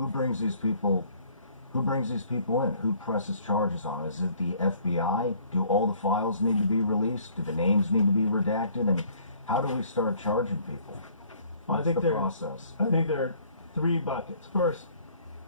who brings these people? Who brings these people in? Who presses charges on? Is it the FBI? Do all the files need to be released? Do the names need to be redacted? I mean, how do we start charging people? What's the process? I think there are three buckets. First,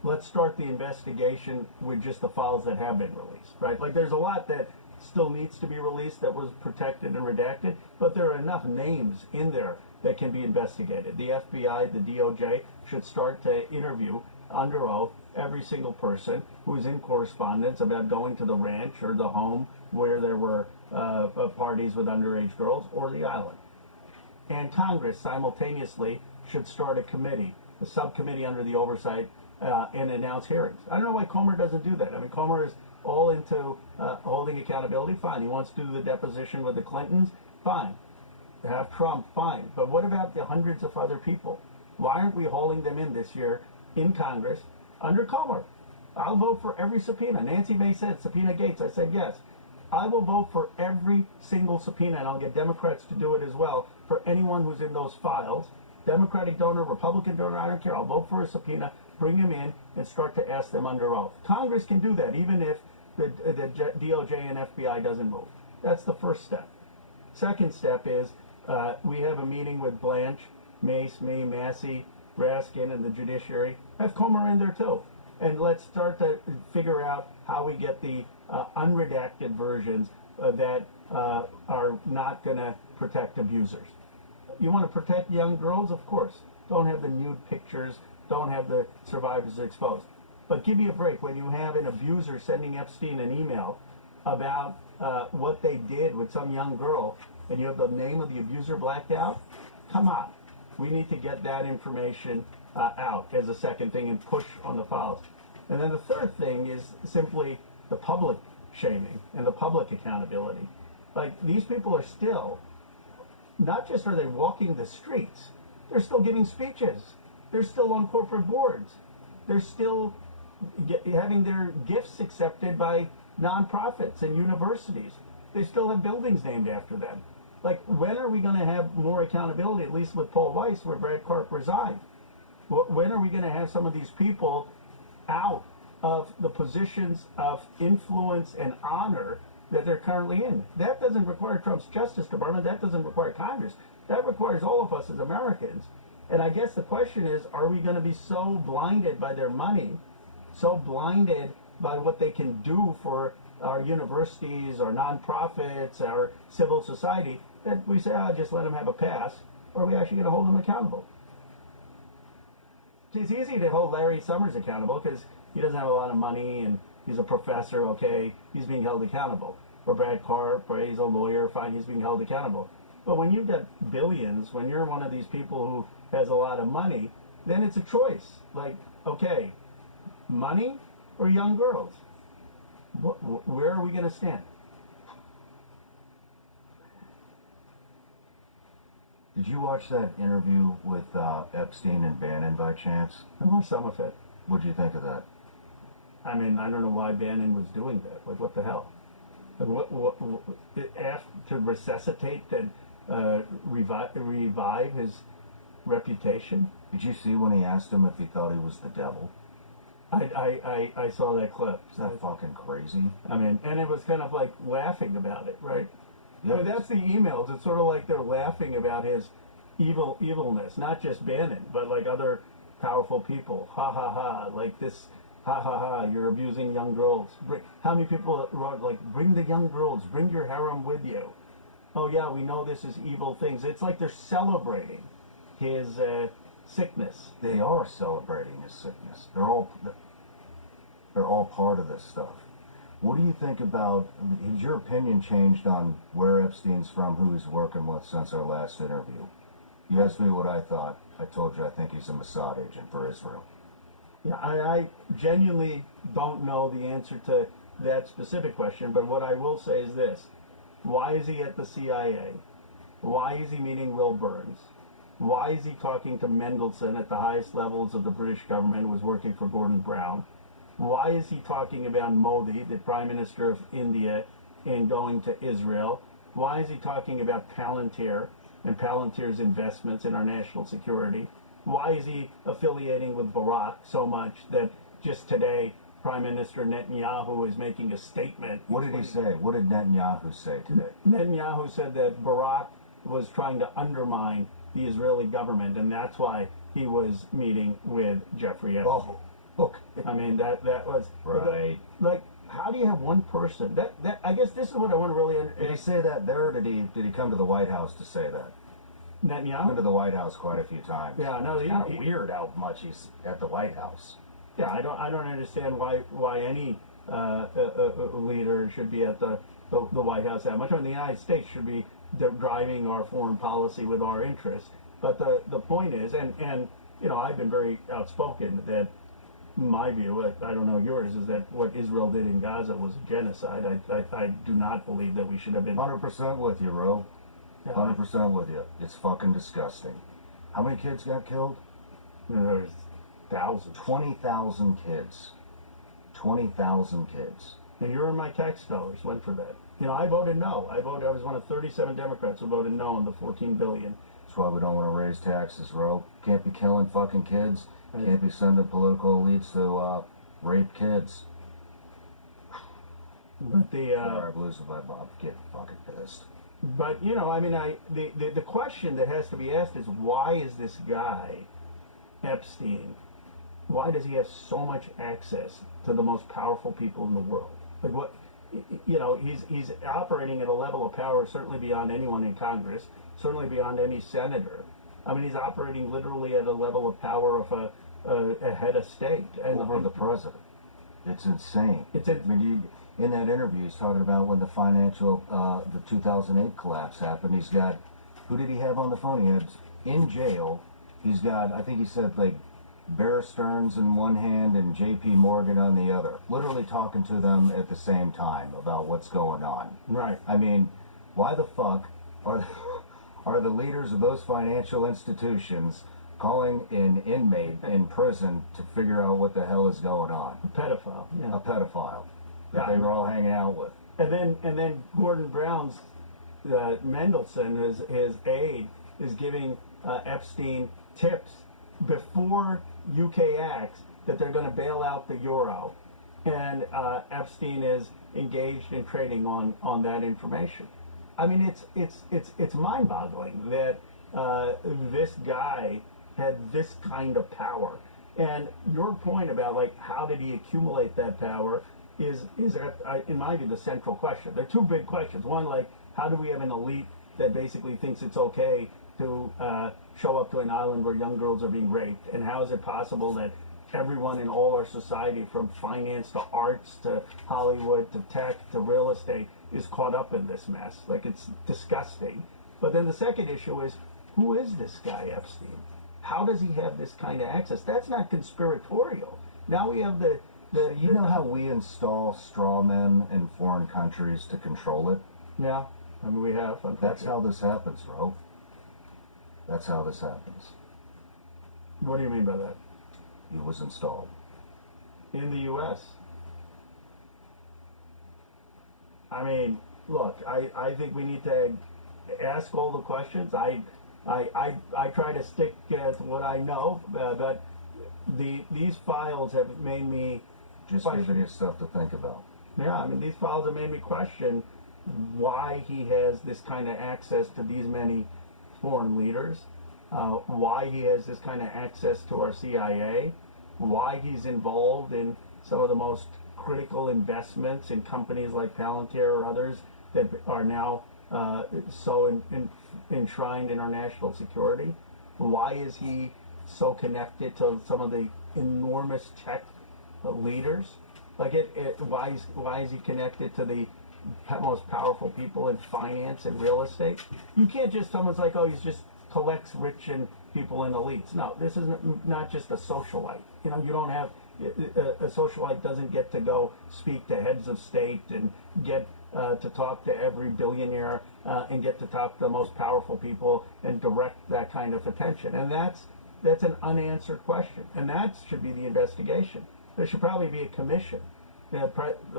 let's start the investigation with just the files that have been released, right? Like there's a lot that still needs to be released that was protected and redacted, but there are enough names in there that can be investigated. The FBI, the DOJ should start to interview under oath every single person who is in correspondence about going to the ranch or the home where there were parties with underage girls or the island. And Congress simultaneously should start a committee, a subcommittee under the oversight and announce hearings. I don't know why Comer doesn't do that. I mean, Comer is all into holding accountability. Fine. He wants to do the deposition with the Clintons. Fine. Have Trump. Fine. But what about the hundreds of other people? Why aren't we hauling them in this year in Congress under Comer? I'll vote for every subpoena. Nancy Mace said subpoena Gates. I said yes. I will vote for every single subpoena, and I'll get Democrats to do it as well, for anyone who's in those files. Democratic donor, Republican donor, I don't care. I'll vote for a subpoena, bring them in, and start to ask them under oath. Congress can do that, even if the DOJ and FBI doesn't move. That's the first step. Second step is we have a meeting with Blanche, Mace, me, Massey, Raskin, and the judiciary. Have Comer in there too. And let's start to figure out how we get the unredacted versions that are not going to protect abusers. You want to protect young girls? Of course. Don't have the nude pictures. Don't have the survivors exposed. But give me a break. When you have an abuser sending Epstein an email about what they did with some young girl, and you have the name of the abuser blacked out, come on. We need to get that information out as a second thing and push on the files. And then the third thing is simply the public shaming and the public accountability. Like, these people are still, not just are they walking the streets, they're still giving speeches. They're still on corporate boards. They're still having their gifts accepted by nonprofits and universities. They still have buildings named after them. Like, when are we going to have more accountability, at least with Paul Weiss, where Brad Karp resigned? When are we going to have some of these people out of the positions of influence and honor that they're currently in? That doesn't require Trump's Justice Department. That doesn't require Congress. That requires all of us as Americans. And I guess the question is, are we going to be so blinded by their money, so blinded by what they can do for our universities, our nonprofits, our civil society, that we say, just let them have a pass, or are we actually going to hold them accountable? It's easy to hold Larry Summers accountable because he doesn't have a lot of money and he's a professor, okay, he's being held accountable. Or Brad Karp, or he's a lawyer, fine, he's being held accountable. But when you've got billions, when you're one of these people who has a lot of money, then it's a choice. Like, okay, money or young girls? Where are we going to stand? Did you watch that interview with Epstein and Bannon by chance? I watched some of it. What did you think of that? I mean, I don't know why Bannon was doing that. Like, what the hell? Like, to resuscitate and revive his reputation? Did you see when he asked him if he thought he was the devil? I saw that clip. Is that fucking crazy? I mean, and it was kind of like laughing about it, right? Yeah. I mean, that's the emails. It's sort of like they're laughing about his evilness, not just Bannon, but like other powerful people. Ha ha ha! Like this. Ha ha ha! You're abusing young girls. How many people wrote like, "Bring the young girls. Bring your harem with you." Oh yeah, we know this is evil things. It's like they're celebrating his sickness. They are celebrating his sickness. They're all part of this stuff. What do you think about, has your opinion changed on where Epstein's from, who he's working with since our last interview? You asked me what I thought. I told you I think he's a Mossad agent for Israel. Yeah, I genuinely don't know the answer to that specific question, but what I will say is this. Why is he at the CIA? Why is he meeting Will Burns? Why is he talking to Mendelsohn at the highest levels of the British government, who was working for Gordon Brown? Why is he talking about Modi, the Prime Minister of India, and going to Israel? Why is he talking about Palantir and Palantir's investments in our national security? Why is he affiliating with Barack so much that just today Prime Minister Netanyahu is making a statement? What did he say? What did Netanyahu say today? Netanyahu said that Barack was trying to undermine the Israeli government, and that's why he was meeting with Jeffrey Epstein. Oh, okay. I mean, that was Right. like, how do you have one person? That I guess this is what I want to really. Did he say that there, or did he come to the White House to say that? Been to Netanyahu? the White House quite a few times. Yeah, no, It's kind of weird how much he's at the White House. Yeah, I don't understand why any leader should be at the White House that much. I mean, the United States should be driving our foreign policy with our interests. But the point is, and you know, I've been very outspoken that my view, I don't know yours, is that what Israel did in Gaza was a genocide. I do not believe that we should have been. 100% with you, Ro. Yeah, 100% with you. It's fucking disgusting. How many kids got killed? there's thousands. 20,000 kids. 20,000 kids. And you're in my tax dollars went for that. You know, I voted no. I was one of 37 Democrats who voted no on the 14 billion. That's why we don't want to raise taxes, Ro. Can't be killing fucking kids. Right. Can't be sending political elites to rape kids. But Sorry, I'm losing my mom. Getting fucking pissed. But you know, I mean, the question that has to be asked is, why is this guy Epstein? Why does he have so much access to the most powerful people in the world? Like, what, you know, he's operating at a level of power certainly beyond anyone in Congress, certainly beyond any senator. I mean, he's operating literally at a level of power of a head of state and Over the president. It's insane. It's I mean, in that interview, he's talking about when the the 2008 collapse happened. He's got, who did he have on the phone? He had, in jail, he's got, I think he said, like, Bear Stearns in one hand and J.P. Morgan on the other. Literally talking to them at the same time about what's going on. right. I mean, why the fuck are the leaders of those financial institutions calling an inmate in prison to figure out what the hell is going on? A pedophile. Yeah. A pedophile that Yeah. they were all hanging out with. And then Gordon Brown's Mendelsohn, his aide, is giving Epstein tips before UK acts that they're going to bail out the euro, and Epstein is engaged in trading on that information. I mean, it's mind-boggling that this guy had this kind of power. And your point about, like, how did he accumulate that power is in my view, the central question. There are two big questions. One, like, how do we have an elite that basically thinks it's okay to show up to an island where young girls are being raped? And how is it possible that everyone in all our society, from finance to arts to Hollywood to tech to real estate, is caught up in this mess? Like, it's disgusting. But then the second issue is, who is this guy Epstein? How does he have this kind of access? That's not conspiratorial. Now we have You know how we install straw men in foreign countries to control it? Yeah, I mean, we have. That's how this happens, Ro. That's how this happens. What do you mean by that? He was installed. In the U.S. I mean, look, I think we need to ask all the questions. I try to stick to what I know, but these files have made me Just question. giving you stuff to think about. Yeah, I mean, these files have made me question why he has this kind of access to these many foreign leaders, why he has this kind of access to our CIA, why he's involved in some of the most critical investments in companies like Palantir or others that are now so enshrined in our national security. Why is he so connected to some of the enormous tech leaders? Like, why is he connected to the most powerful people in finance and real estate? You can't just, someone's like, oh, he's just collects rich and people and elites. No, this is not just a socialite. You know, you don't have, a socialite doesn't get to go speak to heads of state and get to talk to every billionaire and get to talk to the most powerful people and direct that kind of attention. And that's an unanswered question. And that should be the investigation. There should probably be a commission. The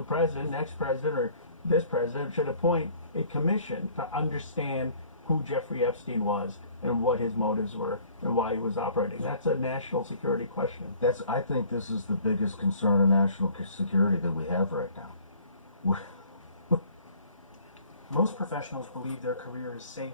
president, next president, or this president should appoint a commission to understand who Jeffrey Epstein was and what his motives were and why he was operating. That's a national security question. I think this is the biggest concern of national security that we have right now. Most professionals believe their career is safe